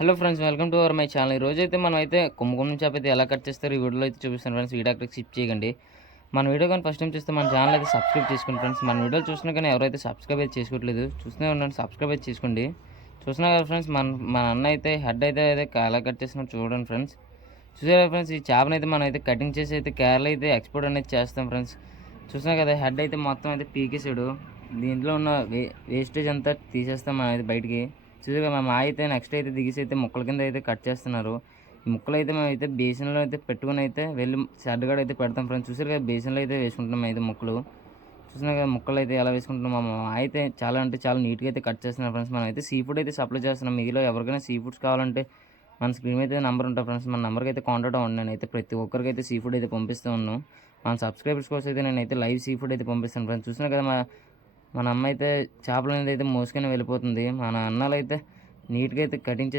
Hello friends, welcome to our my channel. ఈ రోజైతే మనం అయితే కొమ్ముకొమ్మ చేప అయితే ఎలా కట్ చేస్తారో ఈ వీడియోలో అయితే చూపిస్తాను ఫ్రెండ్స్. వీడియో అక్కడికి స్కిప్ చేయకండి. మన వీడియో కానీ ఫస్ట్ టైం చూస్తే మన ఛానల్ అయితే సబ్స్క్రైబ్ చేసుకోండి ఫ్రెండ్స్. మన వీడియోలు చూసినా కానీ ఎవరైతే సబ్స్క్రైబ్ అయితే చేసుకోవట్లేదు చూస్తూనే ఉండండి, సబ్స్క్రైబ్ అయితే చేసుకోండి. చూసినా కదా ఫ్రెండ్స్, మన అన్న అయితే హెడ్ అయితే ఎలా కట్ చేస్తున్నాడు చూడండి ఫ్రెండ్స్. చూసారా ఫ్రెండ్స్, ఈ చేపను అయితే మనం అయితే కటింగ్ చేసి అయితే కేరళ అయితే ఎక్స్పోర్ట్ అనేది చేస్తాం ఫ్రెండ్స్. చూసినా కదా హెడ్ అయితే మొత్తం అయితే పీకేసాడు. దీంట్లో ఉన్న వేస్టేజ్ అంతా తీసేస్తాం మనం అయితే బయటికి. చూసాక మా మా అయితే నెక్స్ట్ అయితే దిగేసి అయితే ముక్కల కింద అయితే కట్ చేస్తున్నారు. ఈ ముక్కలు అయితే మేము అయితే బేసిన్లో అయితే పెట్టుకుని అయితే వెళ్ళి సర్దుగాడ అయితే పెడతాం ఫ్రెండ్స్. చూసారు కదా బేసిన్లో అయితే వేసుకుంటున్నాం అయితే ముక్కలు. చూసినా కదా ముక్కలు అయితే ఎలా వేసుకుంటున్నాం. మా అయితే చాలా అంటే చాలా నీట్గా అయితే కట్ చేస్తున్నారు ఫ్రెండ్స్. మనం అయితే సీ ఫుడ్ అయితే సప్లై చేస్తున్నాం. మీలో ఎవరికైనా సీ ఫుడ్స్ కావాలంటే మన స్క్రీన్ అయితే నెంబర్ ఉంటుంది ఫ్రెండ్స్. మన నెంబర్కి అయితే కాంటాక్ట్ అవ్వండి. నేనైతే ప్రతి ఒక్కరికి అయితే సీ ఫుడ్ అయితే పంపిస్తూ ఉన్నాను. మన సబ్స్క్రైబర్స్ కోసం అయితే నేనైతే లైవ్ సీ ఫుడ్ అయితే పంపిస్తాను ఫ్రెండ్స్. చూసినా కదా మన అమ్మ అయితే చేపల మీద అయితే మోసుకొని వెళ్ళిపోతుంది. మన అన్నలు అయితే నీట్గా అయితే కటింగ్ చేసి